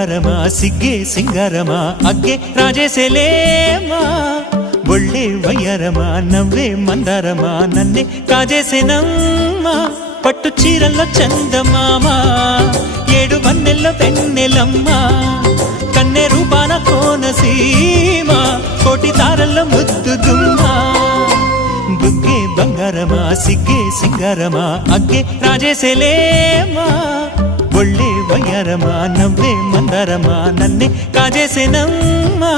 బంగారమా సిగ్గే సింగారమా అగ్గే రాజేసేలేమా ఒళ్ళే వయ్యారమా నవ్వే మందారమా నన్నే కాజేసేనమ్మా పట్టు చీరల్లో చందమామా ఏడు వన్నెల్లో వెన్నెలమ్మా కన్నె రూపాన కోనసీమ కోటి తారల్లో ముద్దుదుమ్మా బుగ్గే బంగారమా సిగ్గే సింగారమా అగ్గే రాజేసేలేమా ఒళ్ళే వయ్యారమా నవ్వే మందారమా నన్నే కాజేసేనమ్మా